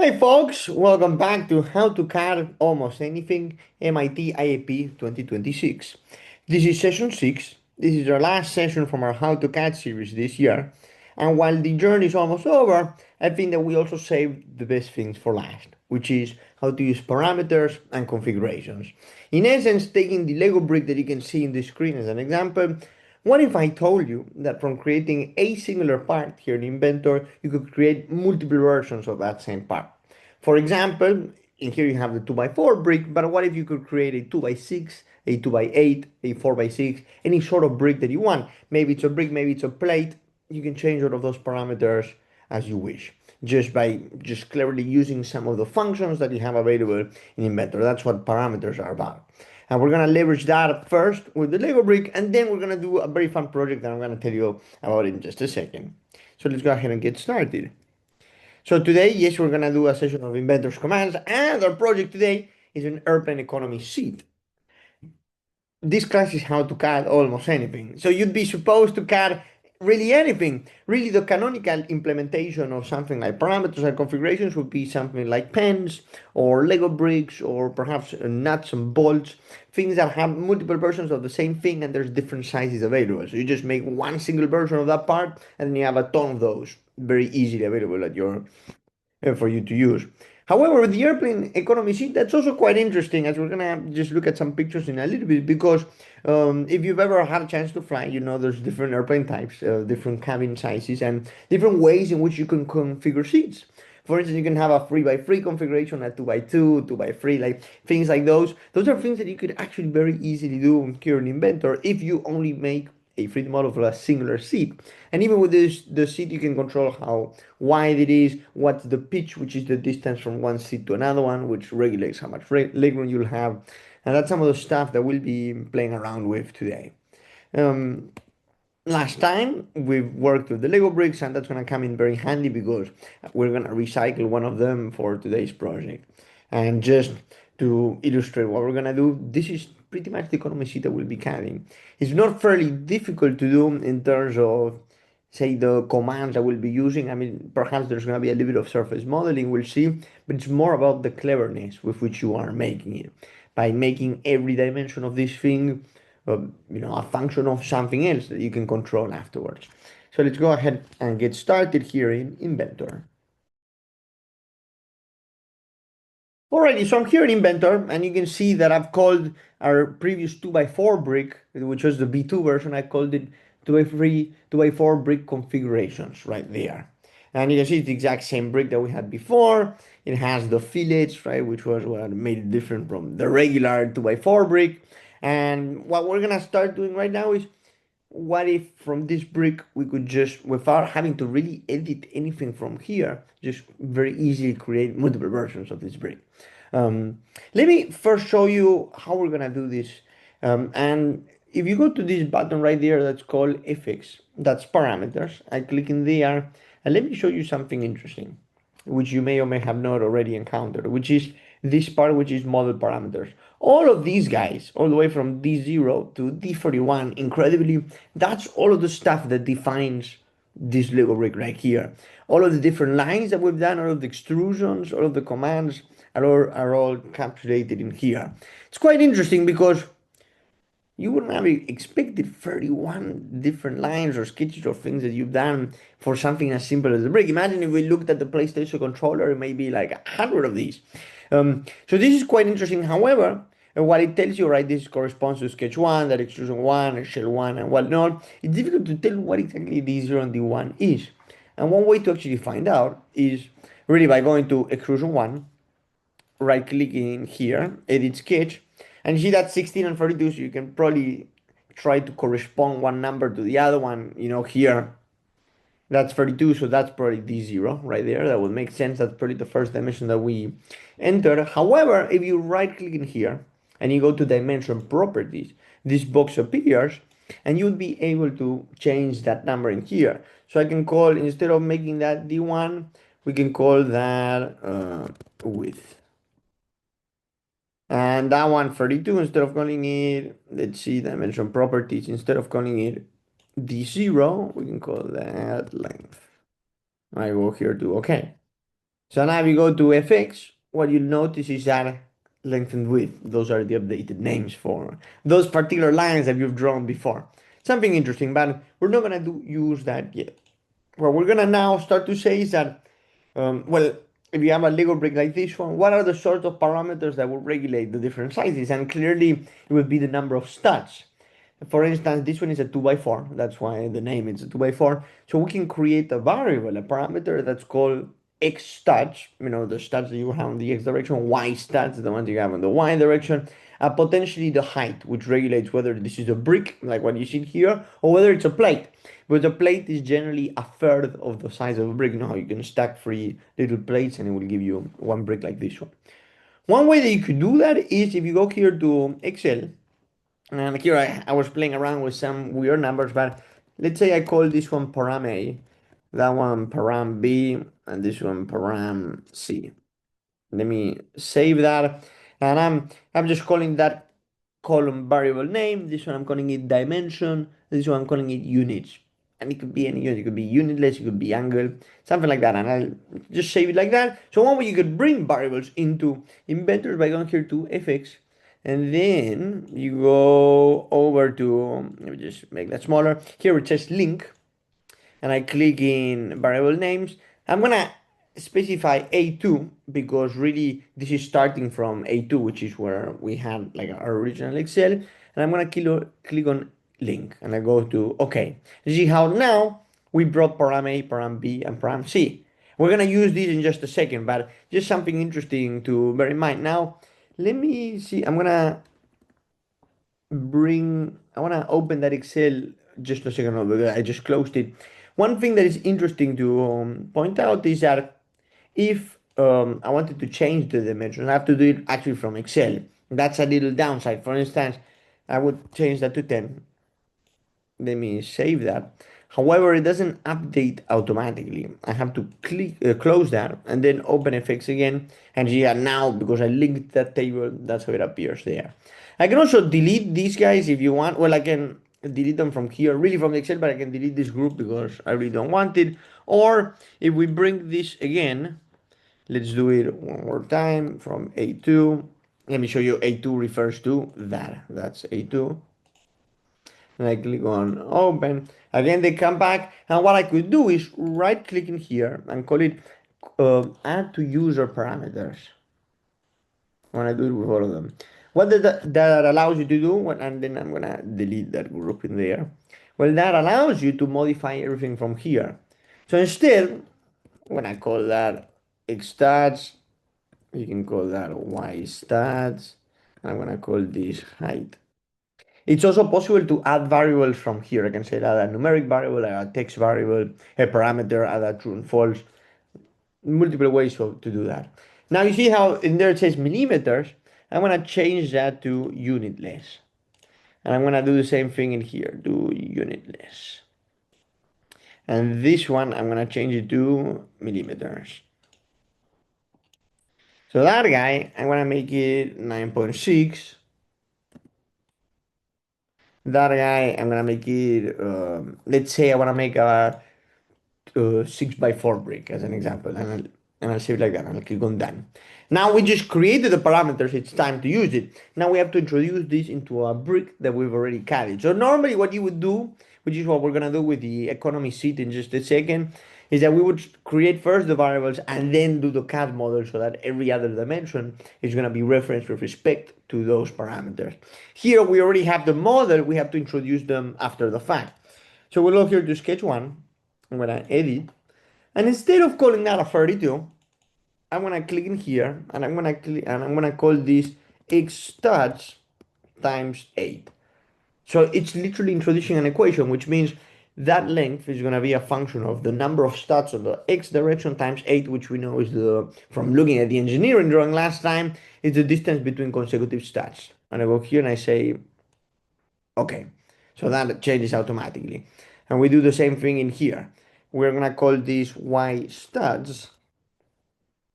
Hey folks, welcome back to How to CAD Almost Anything MIT IAP 2026. This is session 6. This is our last session from our How to CAD series this year. And while the journey is almost over, I think that we also saved the best things for last, which is how to use parameters and configurations. In essence, taking the Lego brick that you can see in the screen as an example, what if I told you that from creating a singular part here in Inventor, you could create multiple versions of that same part? For example, in here you have the 2x4 brick, but what if you could create a 2x6, a 2x8, a 4x6, any sort of brick that you want? Maybe it's a brick, maybe it's a plate. You can change all of those parameters as you wish, just by cleverly using some of the functions that you have available in Inventor. That's what parameters are about. And we're gonna leverage that first with the Lego brick, and then we're gonna do a very fun project that I'm gonna tell you about in just a second. So let's go ahead and get started. So today, yes, we're gonna do a session of Inventor's commands, and our project today is an airplane economy seat. This class is how to CAD almost anything. So you'd be supposed to CAD really anything. Really, the canonical implementation of something like parameters and configurations would be something like pens or Lego bricks or perhaps nuts and bolts, things that have multiple versions of the same thing and there's different sizes available. So you just make one single version of that part and then you have a ton of those very easily available at your for you to use. However, the airplane economy seat, that's also quite interesting as we're gonna just look at some pictures in a little bit because if you've ever had a chance to fly, you know there's different airplane types, different cabin sizes, and different ways in which you can configure seats. For instance, you can have a 3x3 configuration, a 2x2, 2x3, like things like those. Those are things that you could actually very easily do here in Inventor if you only make a 3D model for a singular seat. And even with this, the seat, you can control how wide it is, what's the pitch, which is the distance from one seat to another one, which regulates how much legroom you'll have. And that's some of the stuff that we'll be playing around with today. Um, Last time we worked with the Lego bricks, and that's going to come in very handy because we're going to recycle one of them for today's project. And just to illustrate what we're going to do, this is pretty much the economy sheet that we'll be carrying. It's not fairly difficult to do in terms of, say, the commands that we'll be using. I mean, perhaps there's going to be a little bit of surface modeling, we'll see, but it's more about the cleverness with which you are making it. By making every dimension of this thing a function of something else that you can control afterwards. So let's go ahead and get started here in Inventor. Alrighty, so I'm here in Inventor, and you can see that I've called our previous 2x4 brick, which was the B2 version, I called it 2x3, 2x4 brick configurations right there. And you can see it's the exact same brick that we had before. It has the fillets, right, which was what made it different from the regular 2x4 brick. And what we're gonna start doing right now is what if from this brick we could just, without having to really edit anything from here, just very easily create multiple versions of this brick. Let me first show you how we're gonna do this. And if you go to this button right there that's called FX, that's parameters, I click in there, and let me show you something interesting, which you may or may have not already encountered, which is this part, which is model parameters. All of these guys, all the way from D0 to D31, incredibly, that's all of the stuff that defines this Lego brick right here. All of the different lines that we've done, all of the extrusions, all of the commands are all capsulated in here. It's quite interesting because you wouldn't have expected 31 different lines or sketches or things that you've done for something as simple as a brick. Imagine if we looked at the PlayStation controller, it may be like 100 of these. So this is quite interesting. However, what it tells you, right, this corresponds to sketch one, that extrusion one, and shell one, and whatnot. It's difficult to tell what exactly D0 and D1 is. And one way to actually find out is really by going to extrusion one, right clicking here, edit sketch, and you see that 16 and 32, so you can probably try to correspond one number to the other one, here. That's 32, so that's probably D0 right there. That would make sense. That's probably the first dimension that we entered. However, if you right click in here and you go to dimension properties, this box appears and you'd be able to change that number in here. So I can call, instead of making that D1, we can call that width. And that one 32, instead of calling it, let's see, dimension properties, instead of calling it D0, we can call that length. I go here to OK. So now if you go to FX, what you'll notice is that length and width, those are the updated names for those particular lines that you've drawn before. Something interesting, but we're not gonna use that yet. What we're gonna now start to say is that, well, if you have a Lego brick like this one, what are the sort of parameters that will regulate the different sizes? And clearly, it would be the number of studs. For instance, this one is a 2 by 4. That's why the name is a 2 by 4. So we can create a variable, a parameter that's called x studs, the studs that you have in the x direction, y studs, the ones you have in the y direction, potentially the height, which regulates whether this is a brick, like what you see here, or whether it's a plate. But a plate is generally a third of the size of a brick. You know how you can stack three little plates and it will give you one brick like this one. One way that you could do that is if you go here to Excel, and here I was playing around with some weird numbers, but let's say I call this one param A, that one param B, and this one param C. Let me save that. And I'm just calling that column variable name. This one I'm calling it dimension. This one I'm calling it units. And it could be any unit. It could be unitless, it could be angle, something like that. And I'll just save it like that. So one way you could bring variables into Inventor by going here to FX. And then you go over to, let me just make that smaller. Here it says link, and I click in variable names. I'm gonna specify A2 because really this is starting from A2, which is where we had like our original Excel. And I'm gonna click on link and I go to OK. You see how now we brought param A, param B, and param C. We're gonna use these in just a second, but just something interesting to bear in mind. Now, let me see. I want to open that Excel just a second ago. I just closed it. One thing that is interesting to point out is that if I wanted to change the dimensions, I have to do it actually from Excel. That's a little downside. For instance, I would change that to 10. Let me save that. However, it doesn't update automatically. I have to close that and then open FX again. And yeah, now because I linked that table, that's how it appears there. I can also delete these guys if you want. Well, I can delete them from here, really from Excel, but I can delete this group because I really don't want it. Or if we bring this again, let's do it one more time from A2. Let me show you A2 refers to that. That's A2. And I click on open. Again, they come back. And what I could do is right click in here and call it add to user parameters. When I do it with all of them. What that allows you to do, and then I'm gonna delete that group in there. Well, that allows you to modify everything from here. So instead, when I call that X stats, you can call that Y stats. I'm gonna call this height. It's also possible to add variables from here. I can say add a numeric variable, add a text variable, a parameter, add a true and false. Multiple ways to do that. Now you see how in there it says millimeters. I'm gonna change that to unitless. And I'm gonna do the same thing in here, do unitless. And this one, I'm gonna change it to millimeters. So that guy, I'm gonna make it 9.6. That guy, I'm gonna make it, let's say I wanna make a 6 by 4 brick as an example, and I'll save it like that, and I'll click on done. Now we just created the parameters, it's time to use it. Now we have to introduce this into a brick that we've already CADed. So normally what you would do, which is what we're gonna do with the economy seat in just a second, is that we would create first the variables and then do the CAD model so that every other dimension is gonna be referenced with respect to those parameters. Here we already have the model, we have to introduce them after the fact. So we'll go here to sketch one. I'm gonna edit, and instead of calling that a 32, I'm gonna click in here, and I'm gonna call this x studs times 8. So it's literally introducing an equation, which means that length is gonna be a function of the number of studs on the x direction times 8, which we know is from looking at the engineering drawing last time, is the distance between consecutive studs. And I go here and I say, okay. So that changes automatically. And we do the same thing in here. We're gonna call this y studs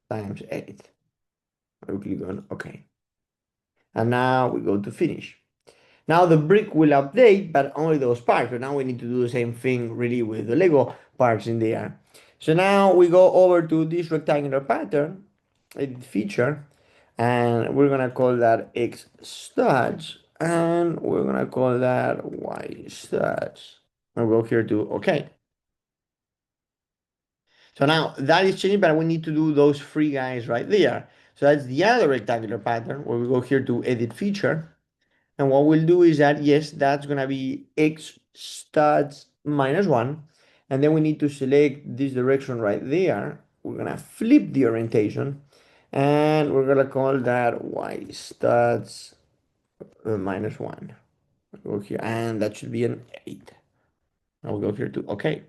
times 8. We click on OK. And now we go to finish. Now the brick will update, but only those parts. So now we need to do the same thing really with the Lego parts in there. So now we go over to this rectangular pattern, edit feature, and we're gonna call that X studs, and we're gonna call that Y studs. And we'll go here to OK. So now that is changing, but we need to do those three guys right there. So that's the other rectangular pattern where we go here to edit feature. And what we'll do is that, yes, that's going to be X studs minus one. And then we need to select this direction right there. We're going to flip the orientation and we're going to call that Y studs minus one. Go here and that should be an 8. I'll go here to OK.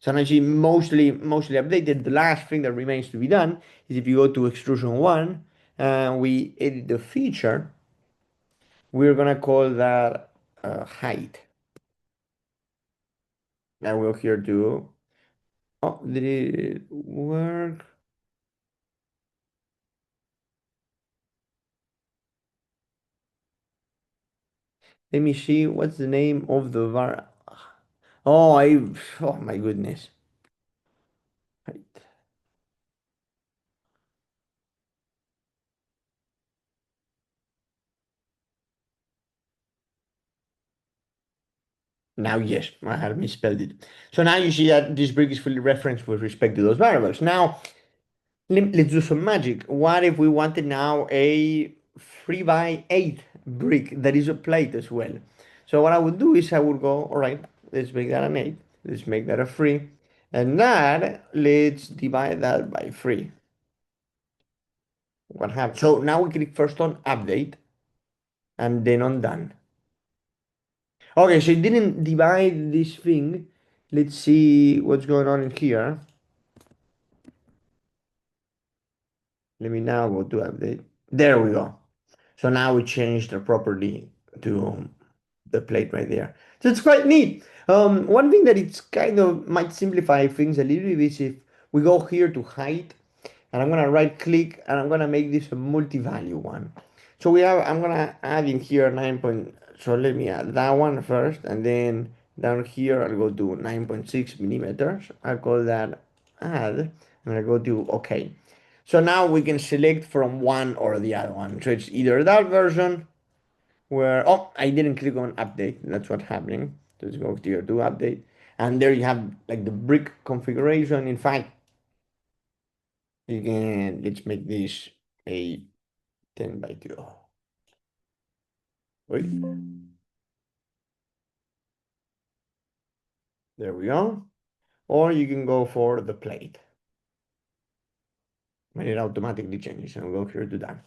So now you see mostly updated. The last thing that remains to be done is if you go to extrusion one and we edit the feature, we're gonna call that height. And we'll here do, oh, did it work? Let me see, what's the name of the var? Oh, oh my goodness. Height. Now, yes, I have misspelled it. So now you see that this brick is fully referenced with respect to those variables. Now, let's do some magic. What if we wanted now a 3 by 8 brick that is a plate as well? So what I would do is I would go, all right, let's make that an 8. Let's make that a 3. And that, let's divide that by 3. What happens? So now we click first on update and then on done. Okay, so it didn't divide this thing. Let's see what's going on in here. Let me now go to update. There we go. So now we changed the property to the plate right there. So it's quite neat. One thing that it's kind of might simplify things a little bit is if we go here to height, and I'm gonna right click and I'm gonna make this a multi-value one. So I'm gonna add in here 9 point, so let me add that one first, and then down here I'll go to 9.6 millimeters. I'll call that add, and I'll go to OK. So now we can select from one or the other one. So it's either that version where, oh, I didn't click on update. That's what's happening. Let's go here to update. And there you have like the brick configuration. In fact, you can, let's make this a 10 by 2. Wait, there we go. Or you can go for the plate. And it automatically changes. And we'll go here to that.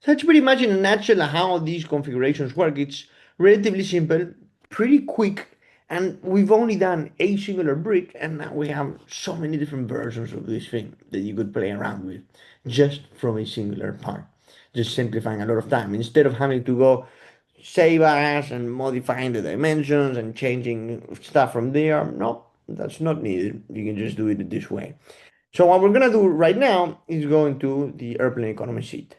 So that's pretty much in a nutshell how these configurations work. It's relatively simple, pretty quick, and we've only done a singular brick, and now we have so many different versions of this thing that you could play around with just from a singular part, just simplifying a lot of time. Instead of having to go save as and modifying the dimensions and changing stuff from there, no, that's not needed. You can just do it this way. So what we're gonna do right now is go into the airplane economy sheet.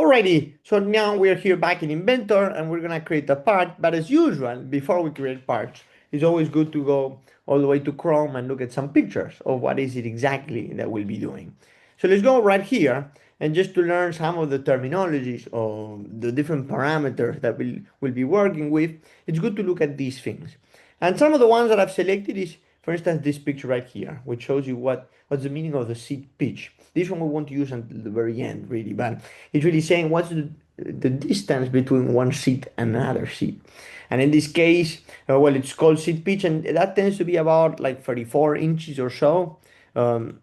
Alrighty, so now we're here back in Inventor and we're gonna create a part, but as usual, before we create parts, it's always good to go all the way to Chrome and look at some pictures of what is it exactly that we'll be doing. So let's go right here, and just to learn some of the terminologies of the different parameters that we'll be working with, it's good to look at these things. And some of the ones that I've selected is, for instance, this picture right here, which shows you what's the meaning of the seat pitch. This one we won't use until the very end, really, but it's really saying what's the distance between one seat and another seat. And in this case, well, it's called seat pitch, and that tends to be about like 34 inches or so. Um,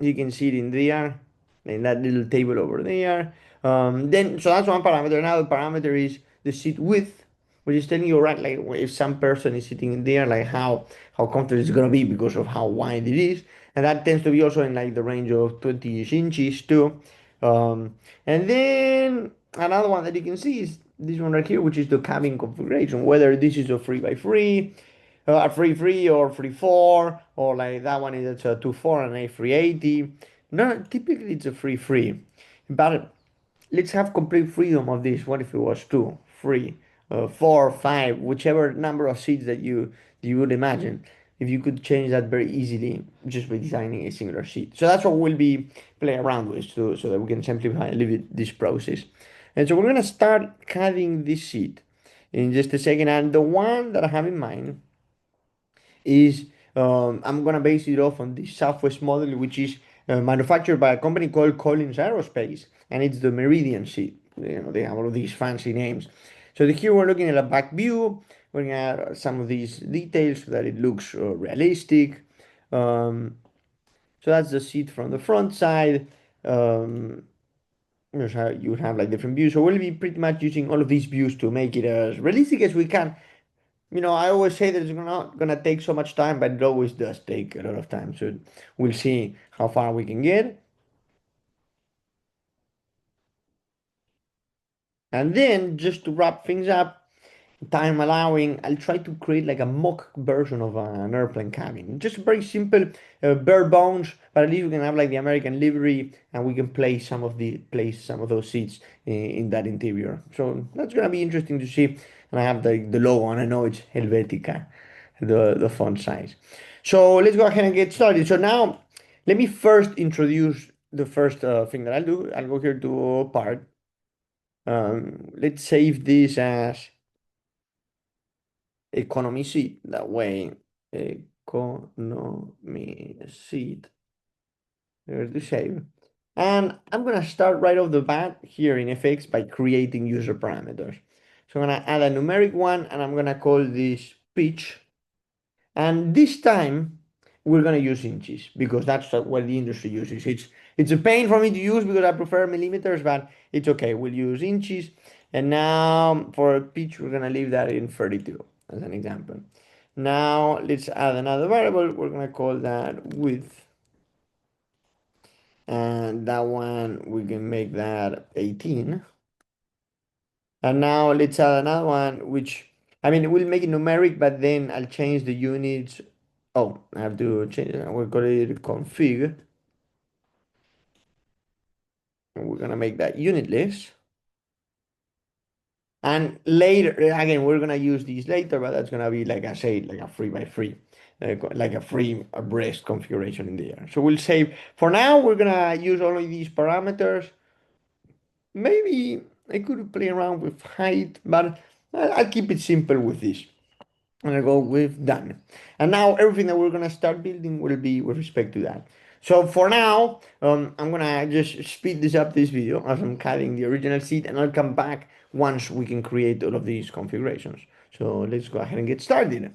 you can see it in there, in that little table over there. Then, so that's one parameter. Another parameter is the seat width, which is telling you, right, like if some person is sitting in there, like how comfortable it's gonna be because of how wide it is, and that tends to be also in like the range of 20 inches too. And then another one that you can see is this one right here, which is the cabin configuration, whether this is a 3x3, a 3.3 or 3.4, or like that one is a 2.4 and a 380. No, typically it's a 3.3, but let's have complete freedom of this. What if it was 2, 3, 4, 5, whichever number of seats that You would imagine if you could change that very easily just by designing a singular sheet. So that's what we'll be playing around with so that we can simplify a little bit this process. And so we're going to start cutting this sheet in just a second. And the one that I have in mind is I'm gonna base it off on the Southwest model, which is manufactured by a company called Collins Aerospace, and it's the Meridian sheet. They have all of these fancy names. So here we're looking at a back view. We're looking at some of these details so that it looks realistic. Um, so that's the seat from the front side. Um, you would have like different views. So we'll be pretty much using all of these views to make it as realistic as we can. I always say that it's not gonna take so much time, but it always does take a lot of time. So we'll see how far we can get. And then just to wrap things up, time allowing, I'll try to create like a mock version of an airplane cabin. Just very simple, bare bones, but at least we can have like the American livery, and we can place some of those seats in that interior. So that's gonna be interesting to see. And I have the logo, and I know it's Helvetica, the font size. So let's go ahead and get started. So now, let me first introduce the first thing that I'll do. I'll go here to part. Let's save this as economy seat. That way, economy seat. There's the save. And I'm gonna start right off the bat here in FX by creating user parameters. So I'm gonna add a numeric one, and I'm gonna call this pitch. And this time we're gonna use inches because that's what the industry uses. It's a pain for me to use because I prefer millimeters, but it's okay. We'll use inches. And now for pitch, we're gonna leave that in 32 as an example. Now let's add another variable. We're gonna call that width. And that one, we can make that 18. And now let's add another one, which, I mean, we'll make it numeric, but then I'll change the units. Oh, I have to change it. We'll call it config. And we're gonna make that unit list. And later, again, we're gonna use these later, but that's gonna be, like I say, like a 3 by 3, like a free breast configuration in there. So we'll save. For now, we're gonna use only these parameters. Maybe I could play around with height, but I'll keep it simple with this. And I go with done. And now everything that we're gonna start building will be with respect to that. So for now, I'm gonna just speed this up this video as I'm cutting the original seat, and I'll come back once we can create all of these configurations. So let's go ahead and get started.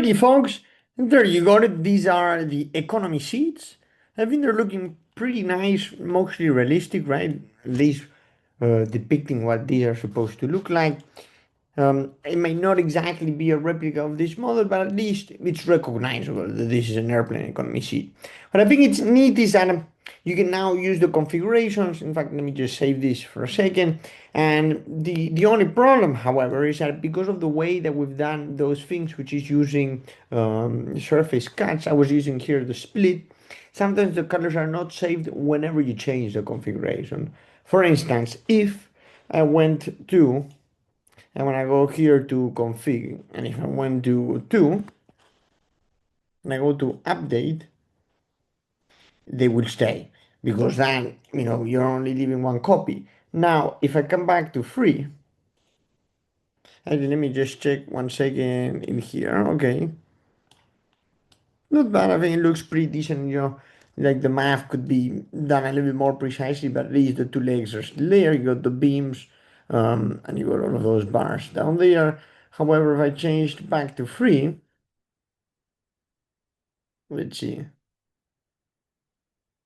Alrighty, folks, there you got it. These are the economy seats. I think they're looking pretty nice, mostly realistic, right? At least depicting what these are supposed to look like. It may not exactly be a replica of this model, but at least it's recognizable that this is an airplane economy seat. What I think it's neat is that you can now use the configurations. In fact, let me just save this for a second. And the only problem, however, is that because of the way that we've done those things, which is using surface cuts, I was using here the split. Sometimes the colors are not saved whenever you change the configuration. For instance, if I went to and when I go here to config, and if I went to 2, and I go to update, they will stay because then, you're only leaving one copy. Now, if I come back to 3, and let me just check 1 second in here. Okay, not bad. I think it looks pretty decent. Like the math could be done a little bit more precisely, but at least the two legs are still there. You got the beams, and you got all of those bars down there. However, if I changed back to 3, let's see.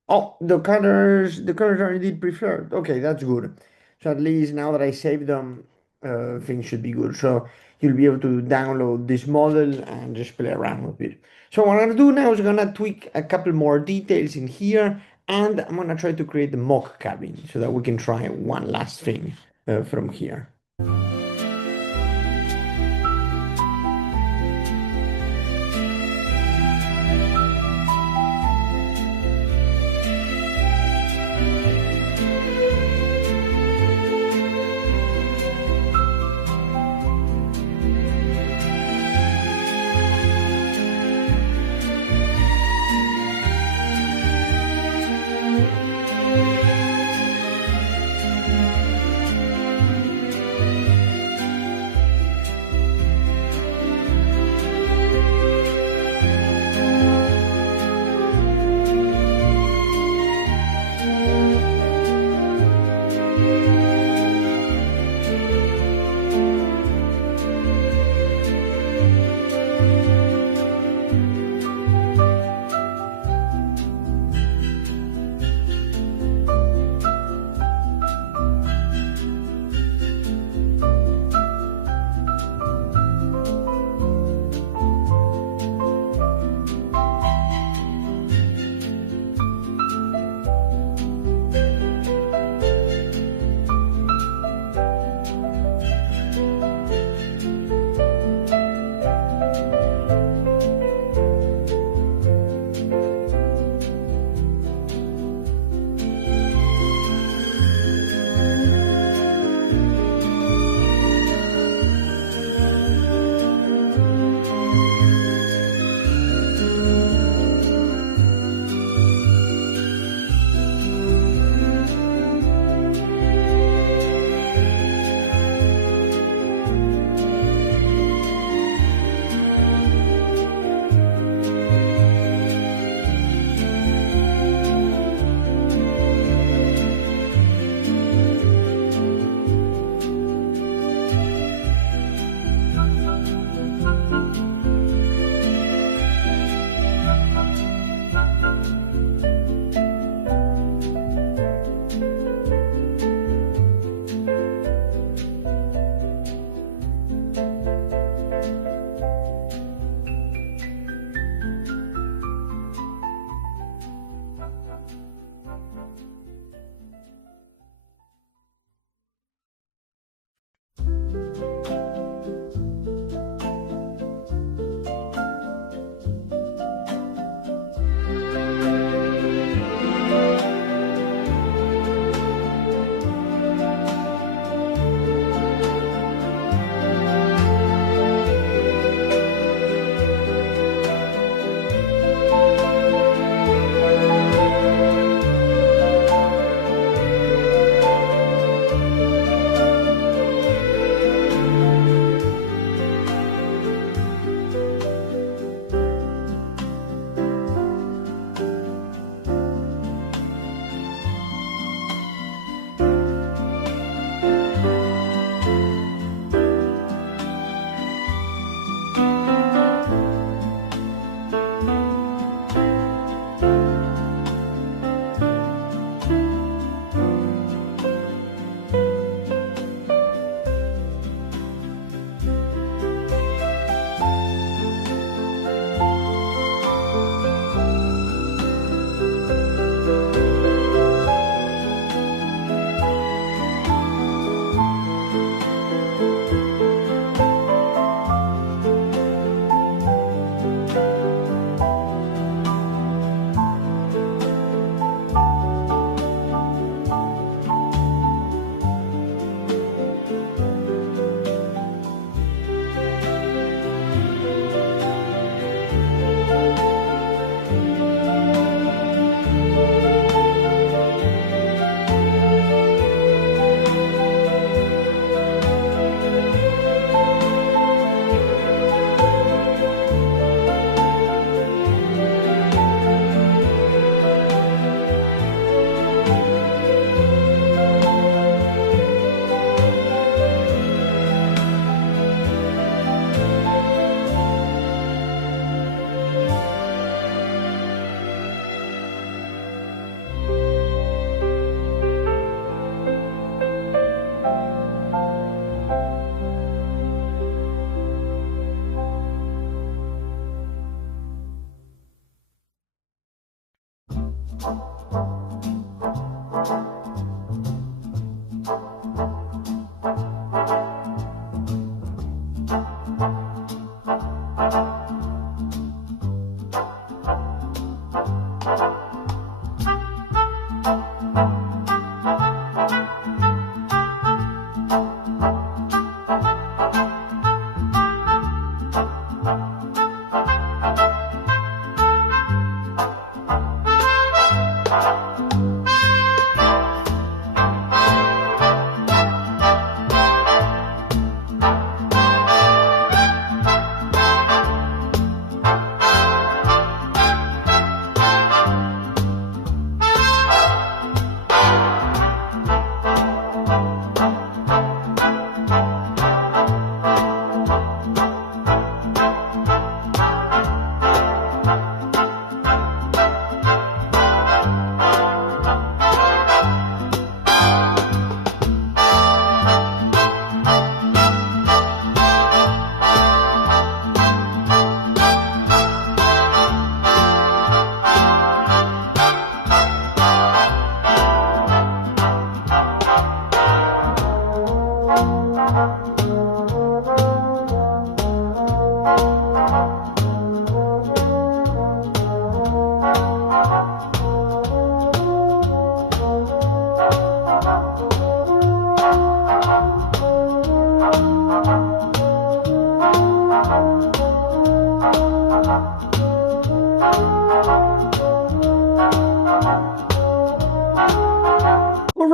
Oh, the colors are indeed preferred. Okay, that's good. So at least now that I saved them, things should be good. So you'll be able to download this model and just play around with it. So what I'm gonna do now is gonna tweak a couple more details in here, and I'm gonna try to create the mock cabin so that we can try one last thing from here.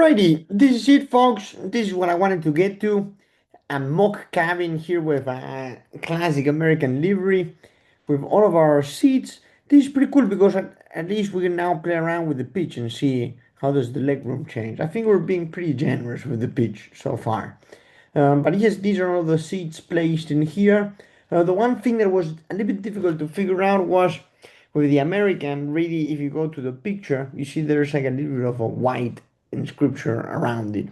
Alrighty, this is it, folks. This is what I wanted to get to. A mock cabin here with a classic American livery with all of our seats. This is pretty cool because at least we can now play around with the pitch and see how does the leg room change. I think we're being pretty generous with the pitch so far. But yes, these are all the seats placed in here. The one thing that was a little bit difficult to figure out was with the American, really, if you go to the picture, you see there's like a little bit of a white inscription around it.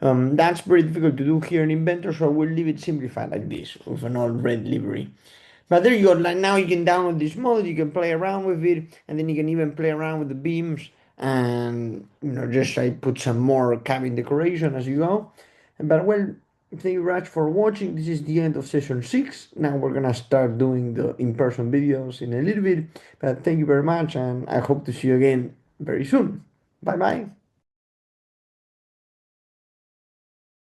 That's very difficult to do here in Inventor, so we'll leave it simplified like this with an all red livery. But there you go. Like now you can download this model, you can play around with it, and then you can even play around with the beams and just like put some more cabin decoration as you go. But well, thank you very much for watching. This is the end of session 6. Now we're gonna start doing the in-person videos in a little bit. But thank you very much, and I hope to see you again very soon. Bye bye.